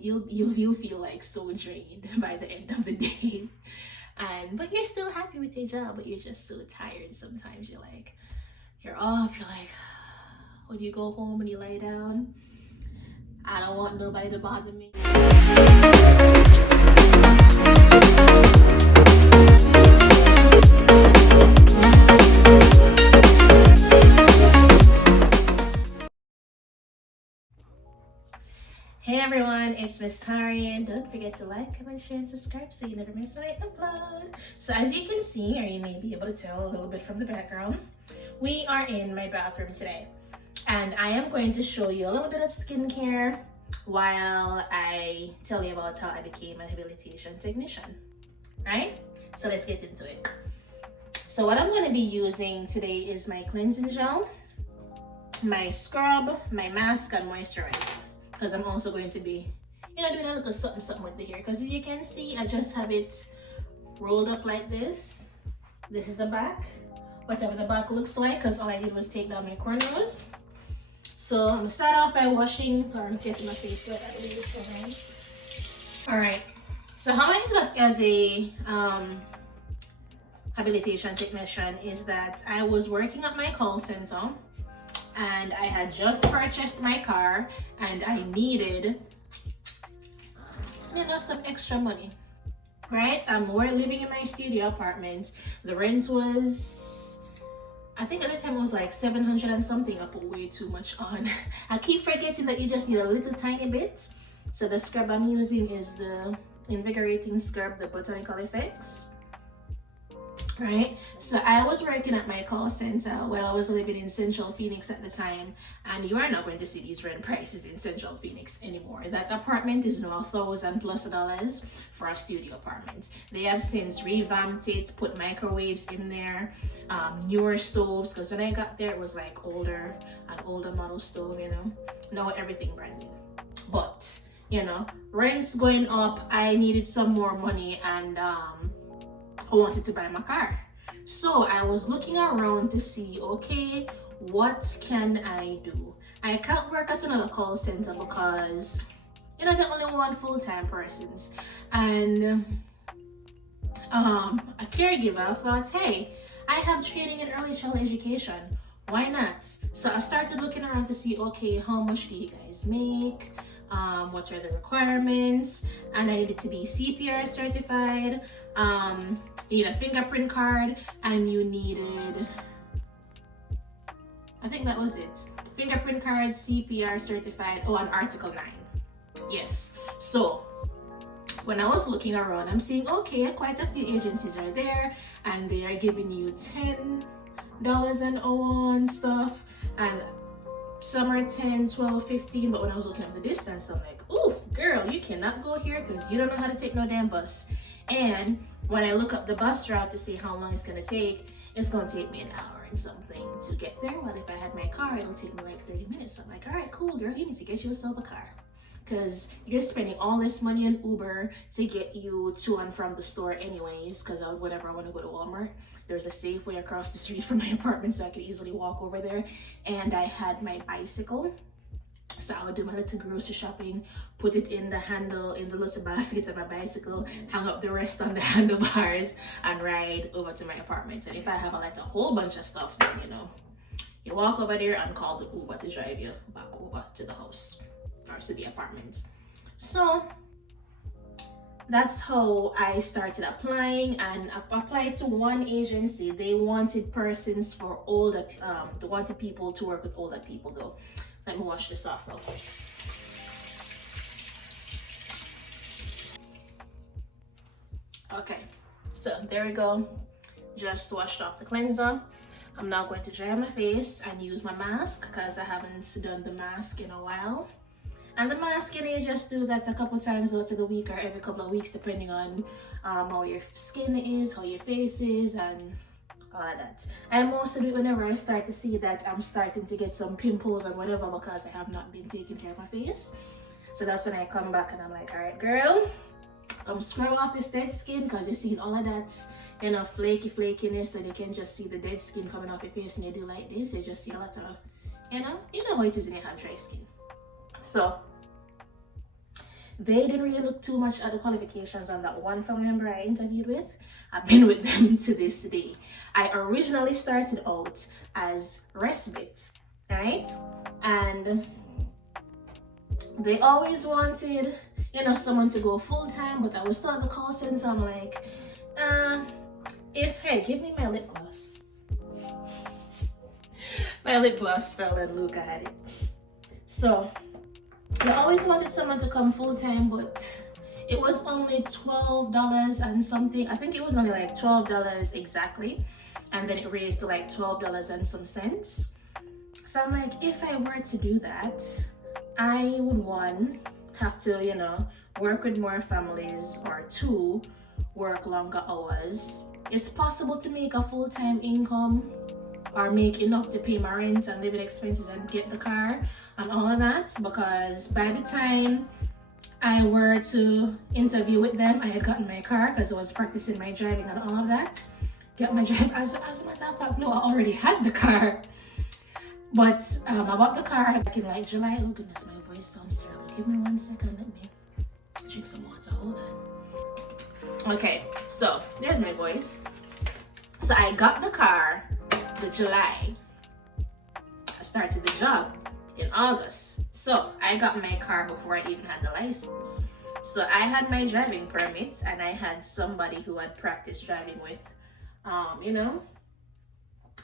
you'll feel like so drained by the end of the day. But you're still happy with your job, but you're just so tired. Sometimes you're off, you're like, when you go home and you lie down, I don't want nobody to bother me. Hey everyone, it's Miss Taurean. Don't forget to like, comment, share, and subscribe so you never miss when I upload. So as you can see, or you may be able to tell a little bit from the background, we are in my bathroom today. And I am going to show you a little bit of skincare while I tell you about how I became a habilitation technician, right? So let's get into it. So what I'm going to be using today is my cleansing gel, my scrub, my mask, and moisturizer. Because I'm also going to be, doing a little something with the hair. Because as you can see, I just have it rolled up like this. This is the back, whatever the back looks like, because all I did was take down my cornrows. So I'm gonna start off by washing or getting my face wet. I believe this one. All right. So how I ended up as a habilitation technician is that I was working at my call center. And I had just purchased my car and I needed, some extra money, right? We're living in my studio apartment. The rent was, I think at the time it was like 700 and something. I put way too much on. I keep forgetting that you just need a little tiny bit. So the scrub I'm using is the Invigorating Scrub, the Botanical Effects. Right, so I was working at my call center while I was living in Central Phoenix at the time, and you are not going to see these rent prices in Central Phoenix anymore. That apartment is now $1,000+ for a studio apartment. They have since revamped it, put microwaves in there, newer stoves, because when I got there it was like an older model stove, now everything brand new. But rent's going up, I needed some more money, and I wanted to buy my car. So I was looking around to see, okay, what can I do? I can't work at another call center because, they only want full-time persons. And a caregiver thought, hey, I have training in early child education. Why not? So I started looking around to see, okay, how much do you guys make? What are the requirements? And I needed to be CPR certified. You need a fingerprint card, and you needed, I think that was it. Fingerprint card, CPR certified, and Article 9. Yes. So when I was looking around, I'm seeing, okay, quite a few agencies are there, and they are giving you $10 an hour and stuff, and some are 10, 12, 15, but when I was looking at the distance, I'm like, ooh, girl, you cannot go here because you don't know how to take no damn bus. And when I look up the bus route to see how long it's going to take, it's going to take me an hour and something to get there. Well, if I had my car, it'll take me like 30 minutes. I'm like, all right, cool, girl, you need to get yourself a car. Because you're spending all this money on Uber to get you to and from the store anyways, because whenever I want to go to Walmart, there's a Safeway across the street from my apartment, so I could easily walk over there. And I had my bicycle, so I would do my little grocery shopping, put it in the little basket of my bicycle, hang up the rest on the handlebars, and ride over to my apartment. And if I have a whole bunch of stuff, then you walk over there and call the Uber to drive you back over to the house or to the apartment. So that's how I started applying, and I applied to one agency. They wanted persons for older, they wanted people to work with older people though. Let me wash this off real quick. Okay, so there we go. Just washed off the cleanser. I'm now going to dry my face and use my mask because I haven't done the mask in a while. And the mask, you just do that a couple times out of the week or every couple of weeks, depending on how your skin is, how your face is, and all of that. I also do it whenever I start to see that I'm starting to get some pimples and whatever because I have not been taking care of my face. So that's when I come back and I'm like, all right, girl, come scrub off this dead skin because you're seeing all of that, flakiness, and you can just see the dead skin coming off your face, and you do like this, you just see a lot of, you know how it is when you have dry skin. So they didn't really look too much at the qualifications on that one family member I interviewed with. I've been with them to this day. I originally started out as RESPITE, right? And they always wanted, someone to go full time, but I was still at the call center. I'm like, hey, give me my lip gloss. My lip gloss fell and Luca had it. So they always wanted someone to come full time, but it was only $12 and something. I think it was only like $12 exactly. And then it raised to like $12 and some cents. So I'm like, if I were to do that, I would have to, work with more families, or two, work longer hours. It's possible to make a full-time income or make enough to pay my rent and living expenses and get the car and all of that, because by the time I were to interview with them, I had gotten my car because I was practicing my driving and all of that. Get my drive. As a matter of fact, no, I already had the car. But I bought the car back in like July. Oh goodness, my voice sounds terrible. Give me 1 second. Let me drink some water. Hold on. Okay, so there's my voice. So I got the car in July. I started the job in August. So I got my car before I even had the license. So I had my driving permit, and I had somebody who had practiced driving with,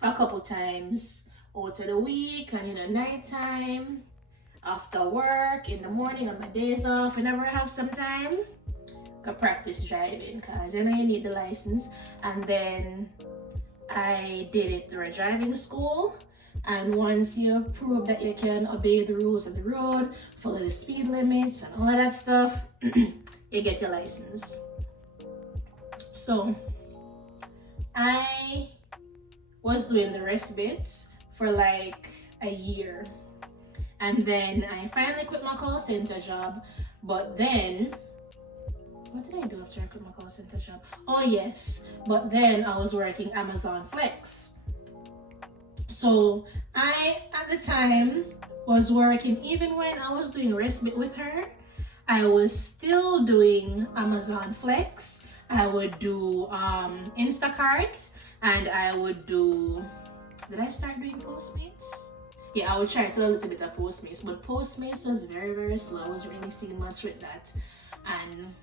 a couple times out of the week, and in the nighttime, after work, in the morning, on my days off, whenever I have some time, I practice driving, because you need the license. And then I did it through a driving school, and once you prove that you can obey the rules of the road, follow the speed limits and all of that stuff, you get your license. So I was doing the RESPITE for like a year, and then I finally quit my call center job. But then, what did I do after I quit my call center job? Oh yes, but then I was working Amazon Flex. So I, at the time, was working, even when I was doing RESPITE with her, I was still doing Amazon Flex. I would do Instacart, and I would do, did I start doing Postmates? Yeah, I would try to do a little bit of Postmates, but Postmates was very, very slow. I wasn't really seeing much with that. And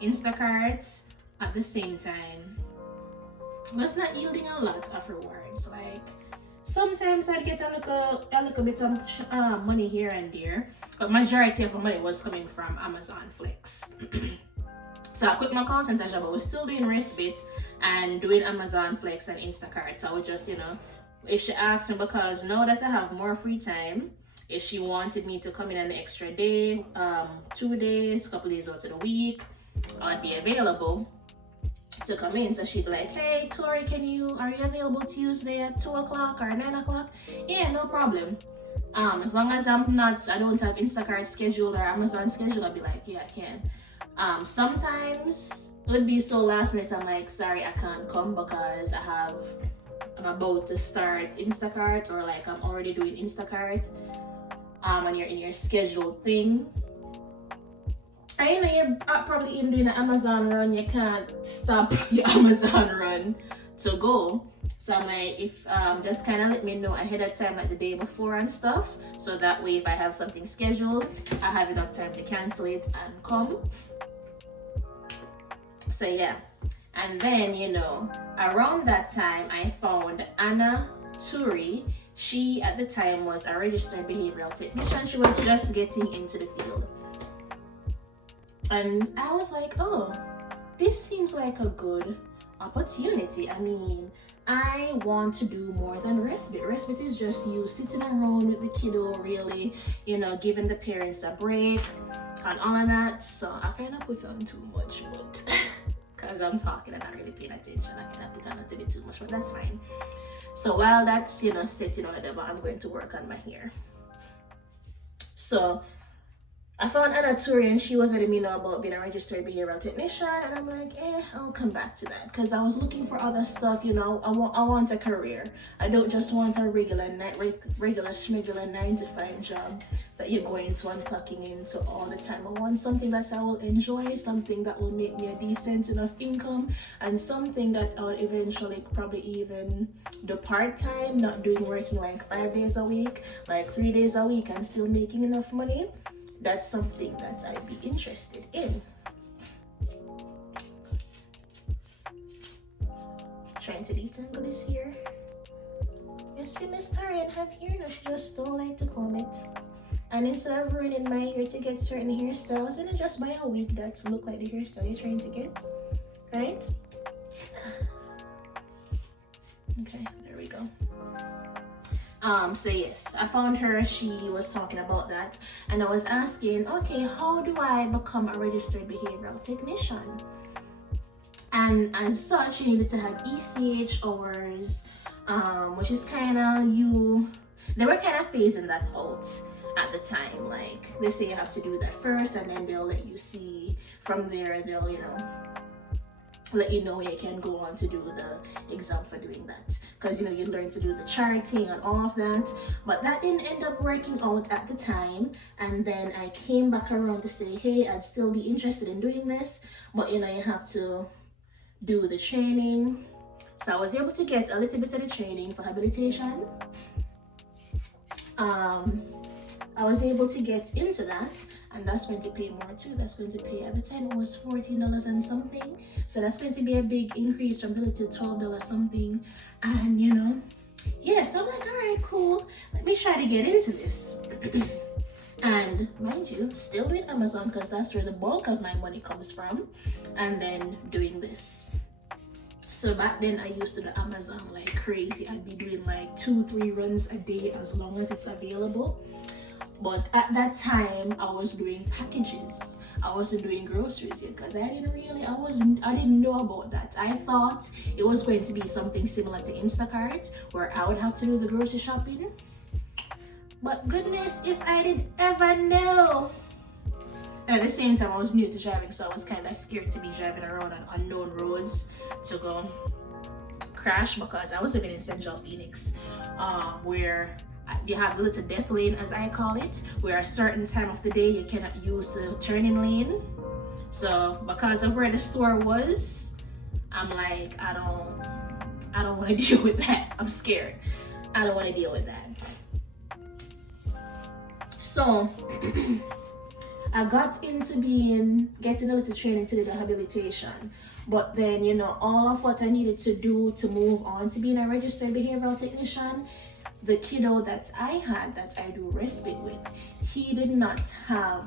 Instacart at the same time was not yielding a lot of rewards. Like, sometimes I'd get a little bit of money here and there, but majority of my money was coming from Amazon Flex. So I quit my call center job. I was still doing RESPITE and doing Amazon Flex and Instacart. So I would just, if she asked me, because now that I have more free time, if she wanted me to come in an extra day, 2 days, couple days out of the week, I'd be available to come in. So she'd be like, hey Tori, are you available Tuesday at 2 o'clock or 9 o'clock? Yeah, no problem. As long as I don't have Instacart scheduled or Amazon scheduled, I'll be like, yeah, I can. Sometimes it would be so last minute, I'm like, sorry, I can't come because I'm about to start Instacart, or like I'm already doing Instacart, and you're in your scheduled thing. And you're probably in doing an Amazon run, you can't stop your Amazon run to go. So I'm like, if just kind of let me know ahead of time, like the day before and stuff, so that way if I have something scheduled, I have enough time to cancel it and come. So yeah, and then around that time I found Anna Turi. She at the time was a registered behavioral technician. She was just getting into the field, and I was like, oh, this seems like a good opportunity. I mean, I want to do more than RESPITE. RESPITE is just you sitting around with the kiddo, really, giving the parents a break and all of that. So I kind of put on too much, but because I'm talking and not really paying attention, I kind of put on a little bit too much, but that's fine. So while that's set, whatever, I'm going to work on my hair. So I found Anna Taurean, she was letting me know about being a registered behavioral technician, and I'm like, I'll come back to that, because I was looking for other stuff, you know. I want a career. I don't just want a regular schmegular 9 to 5 job that you're going to and clocking into all the time. I want something that I will enjoy, something that will make me a decent enough income, and something that I'll eventually probably even do part-time, not working like 5 days a week, like 3 days a week, and still making enough money. That's something that I'd be interested in. Trying to detangle this here. You see Miss Taurean have hair that she just don't like to comb it. And instead of ruining my hair to get certain hairstyles, and just buy a wig that look like the hairstyle you're trying to get, right? Okay, there we go. So yes, I found her, she was talking about that, and I was asking, okay, how do I become a registered behavioral technician? And as such, you needed to have ECH hours, which is kind of, they were kind of phasing that out at the time. Like, they say you have to do that first, and then they'll let you see from there, they'll, let you know when you can go on to do the exam for doing that, because you learn to do the charting and all of that. But that didn't end up working out at the time, and then I came back around to say, hey, I'd still be interested in doing this, but you have to do the training. So I was able to get a little bit of the training for habilitation. I was able to get into that, and that's going to pay more too. That's going to pay, at the time it was $14 and something, so that's going to be a big increase from the little $12 something. And yeah, so I'm like, all right, cool, let me try to get into this. And mind you, still doing Amazon, because that's where the bulk of my money comes from, and then doing this. So back then I used to do Amazon like crazy. I'd be doing like 2-3 runs a day as long as it's available. But at that time, I was doing packages. I wasn't doing groceries yet, because I didn't know about that. I thought it was going to be something similar to Instacart, where I would have to do the grocery shopping. But goodness, if I did ever know. And at the same time, I was new to driving, so I was kind of scared to be driving around on unknown roads to go crash, because I was living in Central Phoenix, where you have the little death lane, as I call it, where a certain time of the day you cannot use the turning lane. So because of where the store was, I'm like, I don't want to deal with that. I'm scared. I don't want to deal with that. So I got into getting a little training to do the habilitation. But then, all of what I needed to do to move on to being a registered behavioral technician, the kiddo that I had, that I do RESPITE with, he did not have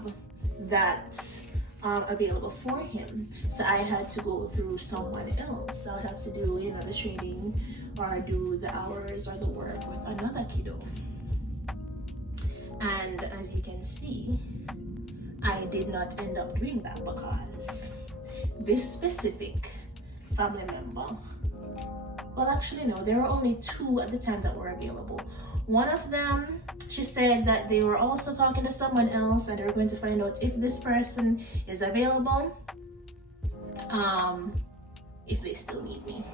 that available for him. So I had to go through someone else. So I would have to do, the training, or do the hours or the work with another kiddo. And as you can see, I did not end up doing that, because this specific family member, well, actually no, there were only 2 at the time that were available. One of them, she said that they were also talking to someone else, and they were going to find out if this person is available, if they still need me.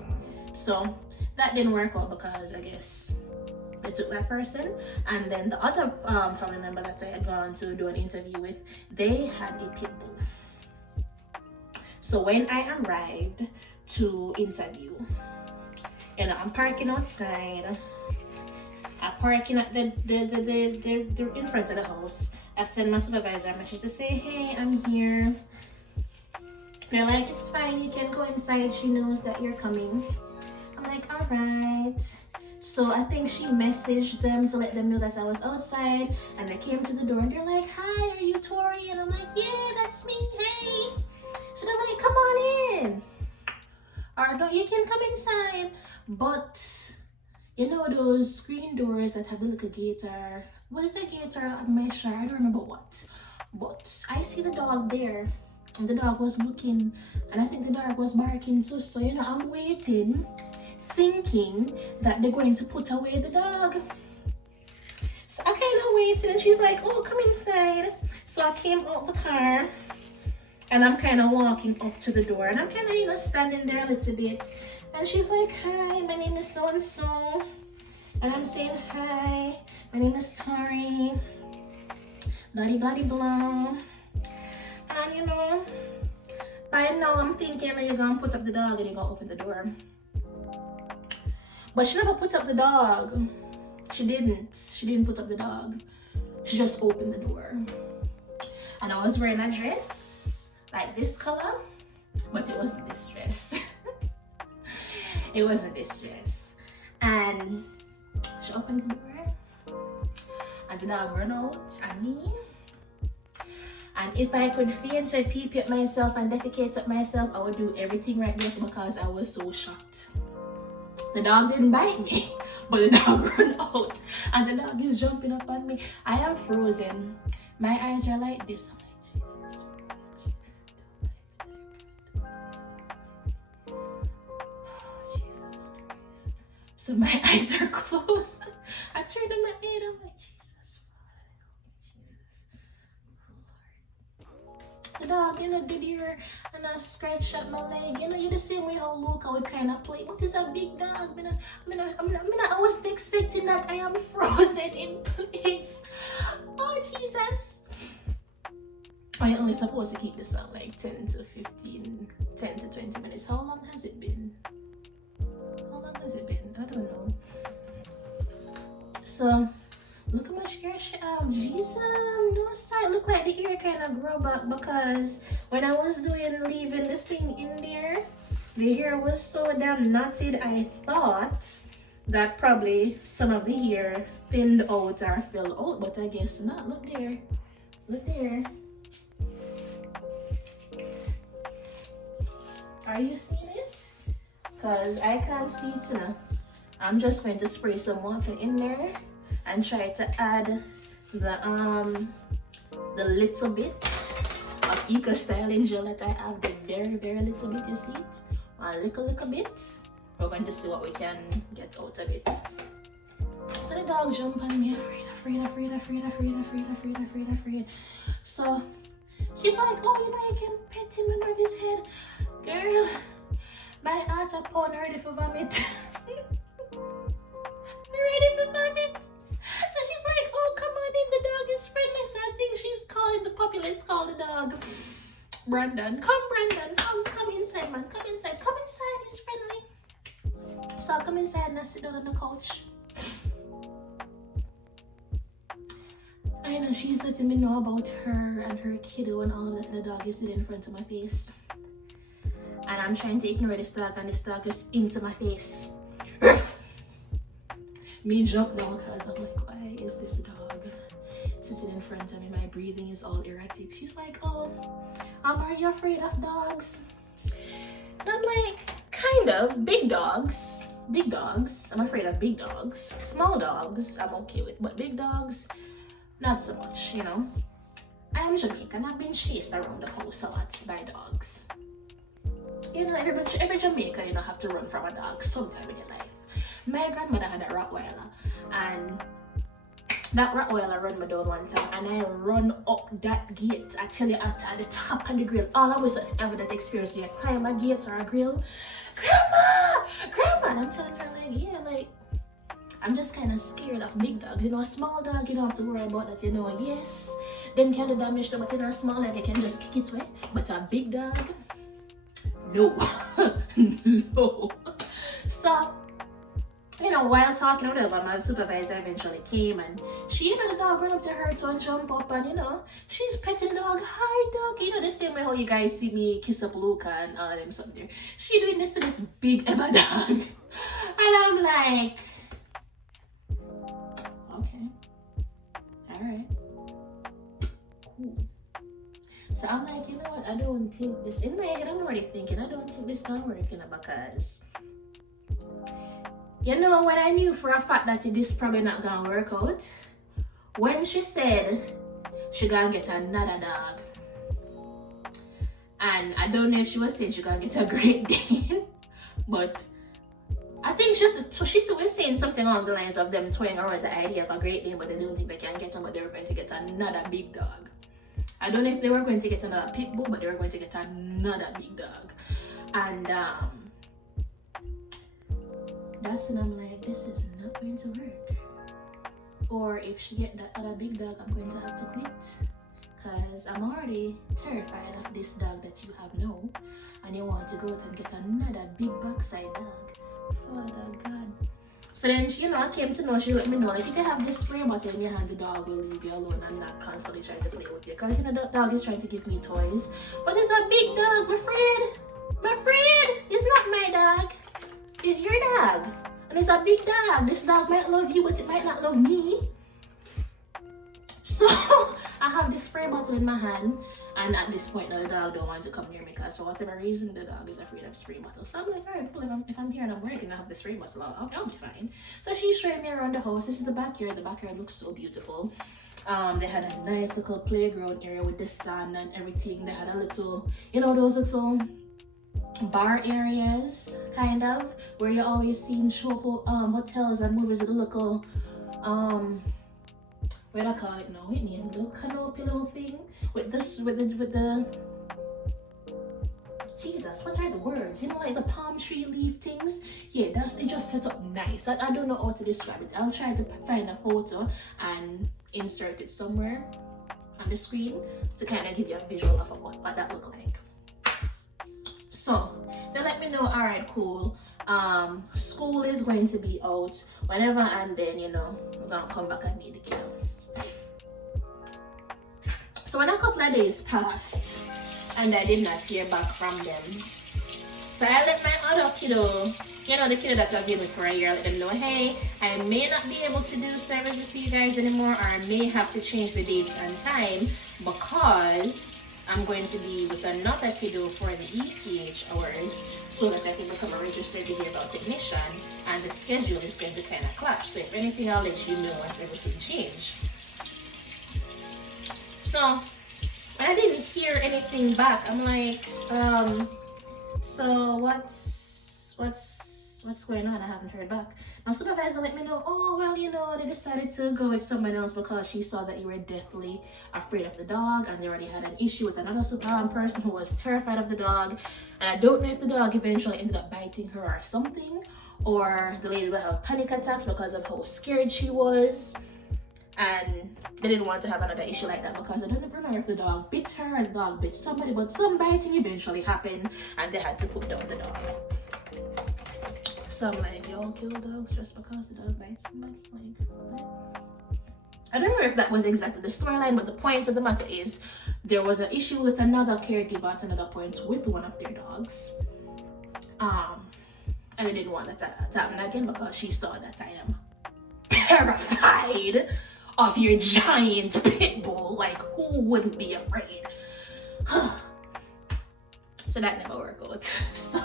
So that didn't work out, because I guess they took that person. And then the other family member that I had gone to do an interview with, they had a pit bull. So when I arrived to interview, I'm parking outside. I'm parking at the in front of the house. I send my supervisor a message to say, hey, I'm here. They're like, it's fine, you can go inside. She knows that you're coming. I'm like, all right. So I think she messaged them to let them know that I was outside, and they came to the door and they're like, hi, are you Tori? And I'm like, yeah, that's me, hey. So they're like, come on in. Or no, you can come inside. But those screen doors that have the little gator, what is the gator measure? I don't remember what. But I see the dog there, and the dog was looking, and I think the dog was barking too. So I'm waiting, thinking that they're going to put away the dog. So I kind of waited and she's like, oh, come inside. So I came out the car and I'm kind of walking up to the door and I'm kind of, you know, standing there a little bit. And she's like, hi, my name is so-and-so. And I'm saying, hi, my name is Taurean. Bloody, bloody, blah. And you know, by now I'm thinking that you're gonna put up the dog and you're gonna open the door. But she never put up the dog. She didn't put up the dog. She just opened the door. And I was wearing a dress like this color, but it wasn't this dress. It wasn't this dress. And she opened the door and the dog ran out at me. And if I could faint or pee at myself and defecate at myself, I would do everything right just because I was so shocked. The dog didn't bite me, but the dog ran out and the dog is jumping up on me. I am frozen. My eyes are like this. So my eyes are closed. I turned on my head, I'm like, Jesus, Lord. The dog, you know, did here and I scratched up my leg. You know, you're the same way how Luca would kind of play. But it's a big dog. I wasn't expecting that. I am frozen in place. Oh, Jesus. I only supposed to keep this on like 10 to 20 minutes. How long has it been? I don't know. So look how much hair she have. Jesus, no side. Look like the hair kind of grow back because when I was leaving the thing in there, the hair was so damn knotted. I thought that probably some of the hair thinned out or fell out, but I guess not. Look there. Look there. Are you seeing it? Because I can't see it now. I'm just going to spray some water in there and try to add the little bit of Eco Styling gel that I have, the very, very little bit, you see it? A little bit. We're going to see what we can get out of it. So the dog jumped on me, afraid. So she's like, oh, you know, you can pet him and rub his head. Girl, my heart upon ready for vomit. Ready for vomit. So she's like, oh, come on in, the dog is friendly. So I think she's calling the puppy. Let's call the dog. Brandon, come inside, man. Come inside, he's friendly. So I'll come inside and I sit down on the couch. I know she's letting me know about her and her kiddo and all of that, and the dog is sitting in front of my face. And I'm trying to ignore this dog, and this dog is into my face. Me jump now because I'm like, why is this dog sitting in front of me? My breathing is all erratic. She's like, oh, are you afraid of dogs? And I'm like, kind of. Big dogs. I'm afraid of big dogs. Small dogs, I'm okay with, but big dogs, not so much, you know. I am Jamaican. I've been chased around the house a lot by dogs. You know, every Jamaican, you know, have to run from a dog sometime in your life. My grandmother had a Rottweiler, and that Rottweiler run me down one time, and I run up that gate. I tell you, at the top of the grill, all I was ever that experience, you climb a gate or a grill, grandma, and I'm telling her like, yeah, like, I'm just kind of scared of big dogs. You know, a small dog, you don't have to worry about that. You know, yes, them can do damage to, but you know, a small dog, you can just kick it away. But a big dog, no, no. So, you know, while talking or whatever, my supervisor eventually came and she, you know, the dog ran up to her to jump up and, you know, she's petting the dog. Hi, dog. You know, the same way how you guys see me kiss up Luca and all them something. She doing this to this big ever dog. And I'm like, okay. All right. Cool. So I'm like, you know what? I don't think this, in my head, I'm already thinking, I don't think this is not working because, you know, when I knew for a fact that this probably not gonna work out, when she said she gonna get another dog, and I don't know if she was saying she gonna get a Great Dane, but I think so she was saying something along the lines of them toying around the idea of a Great Dane, but they don't think they can get him, but they were going to get another big dog. I don't know if they were going to get another pit bull, but they were going to get another big dog. And that's when I'm like, this is not going to work. Or if she get that other big dog, I'm going to have to quit. Because I'm already terrified of this dog that you have now. And you want to go out and get another big backside dog. Father God. So then, she, I came to know, she let me know, like, if you have this spray bottle in your hand, the dog will leave you alone and not constantly trying to play with you. Because, the dog is trying to give me toys. But it's a big dog, my friend. My friend, it's not my dog. It's your dog. And it's a big dog. This dog might love you, but it might not love me. So, I have this spray bottle in my hand. And at this point, the dog don't want to come near me because for whatever reason, the dog is afraid of spray bottles. So I'm like, alright, cool, if I'm here and I'm working, I have the spray bottle, I'll be fine. So she's showing me around the house. This is the backyard. The backyard looks so beautiful. They had a nice little playground area with the sun and everything. They had a little, those little bar areas, kind of, where you always see in hotels and movies with a little, what do I call it now? What name? Little canopy little thing with this, with the Jesus, what are the words? Like the palm tree leaf things. Yeah, it just set up nice. I don't know how to describe it. I'll try to find a photo and insert it somewhere on the screen to kind of give you a visual of what that look like. So they let me know, all right, cool. School is going to be out whenever, and then we're gonna come back and meet the kiddo. So when a couple of days passed and I did not hear back from them, so I let my other kiddo, the kiddo that I've been with for a year, let them know, hey, I may not be able to do service with you guys anymore, or I may have to change the dates and time because I'm going to be with another kiddo for the ECH hours so that I can become a registered behavioral technician, and the schedule is going to kind of clash. So if anything, I'll let you know once everything changes. So when I didn't hear anything back, I'm like, so what's going on? I haven't heard back. Now supervisor let me know, oh well, they decided to go with someone else because she saw that you were deathly afraid of the dog, and they already had an issue with another person who was terrified of the dog. And I don't know if the dog eventually ended up biting her or something, or the lady will have panic attacks because of how scared she was. And they didn't want to have another issue like that because I don't remember if the dog bit her or the dog bit somebody, but some biting eventually happened and they had to put down the dog. So I'm like, y'all kill dogs just because the dog bites somebody? Like, what? I don't remember if that was exactly the storyline, but the point of the matter is there was an issue with another caregiver at another point with one of their dogs. And they didn't want that to happen again because she saw that I am terrified of your giant pit bull. Like, who wouldn't be afraid? So that never worked out. So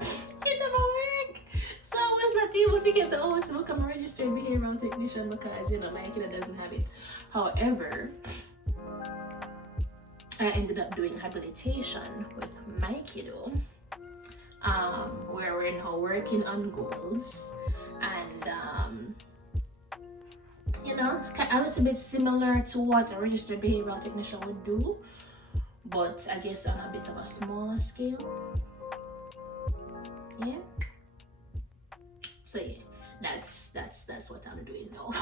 it never worked. So I was not able to get the OS to become a registered behavioral technician because my kid doesn't have it. However, I ended up doing habilitation with my kiddo, where we're now working on goals, and it's a little bit similar to what a registered behavioral technician would do, but I guess on a bit of a smaller scale. Yeah. So yeah, that's what I'm doing now.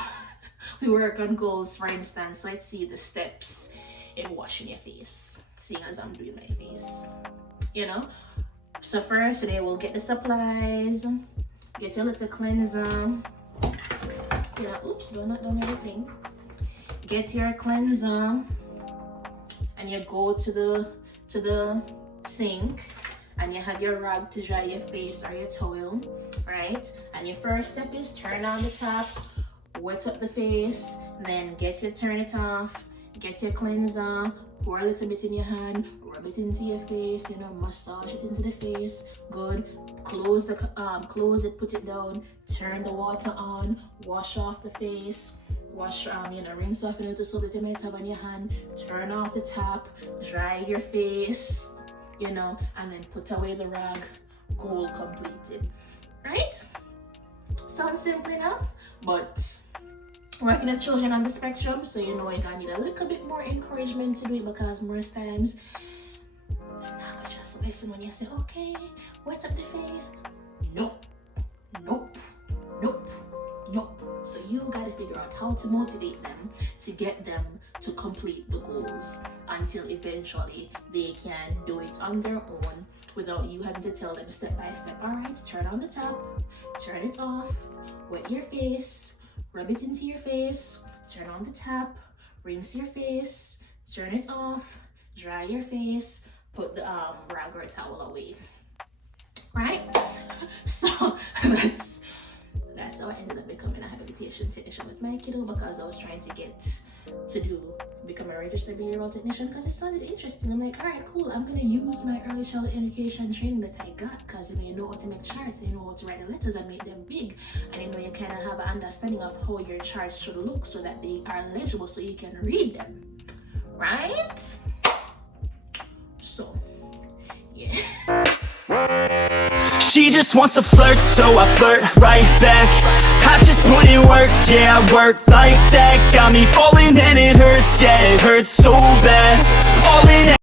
We work on goals. For instance, let's see the steps in washing your face, seeing as I'm doing my face. So first today we'll get the supplies, get your little cleanser. Oops, do not done everything. Get your cleanser, and you go to the sink, and you have your rag to dry your face or your towel, right? And your first step is turn on the tap, wet up the face, then turn it off, get your cleanser, pour a little bit in your hand, rub it into your face, massage it into the face. Good. Close it, put it down, turn the water on, wash off the face, rinse off a little soap that you might have on your hand, turn off the tap, dry your face, and then put away the rag goal completed, right? Sounds simple enough, but working with children on the spectrum, so you know you're gonna need a little bit more encouragement to do it, because most times they're not gonna just listen when you say, okay, wet up the face. Nope, nope, nope, nope. So you gotta figure out how to motivate them to get them to complete the goals until eventually they can do it on their own without you having to tell them step by step. All right, turn on the tap, turn it off, wet your face, rub it into your face, turn on the tap, rinse your face, turn it off, dry your face, put the rag or towel away, right? So that's how I ended up becoming a habilitation technician with my kiddo, because I was trying to become a registered behavioral technician because it sounded interesting. I'm like, all right, cool, I'm gonna use my early childhood education training that I got, because you know how to make charts, you know how to write the letters and make them big, and you kind of have an understanding of how your charts should look so that they are legible so you can read them, right? So yeah. She just wants to flirt, so I flirt right back. I just put in work, yeah, I work like that. Got me falling and it hurts, yeah, it hurts so bad.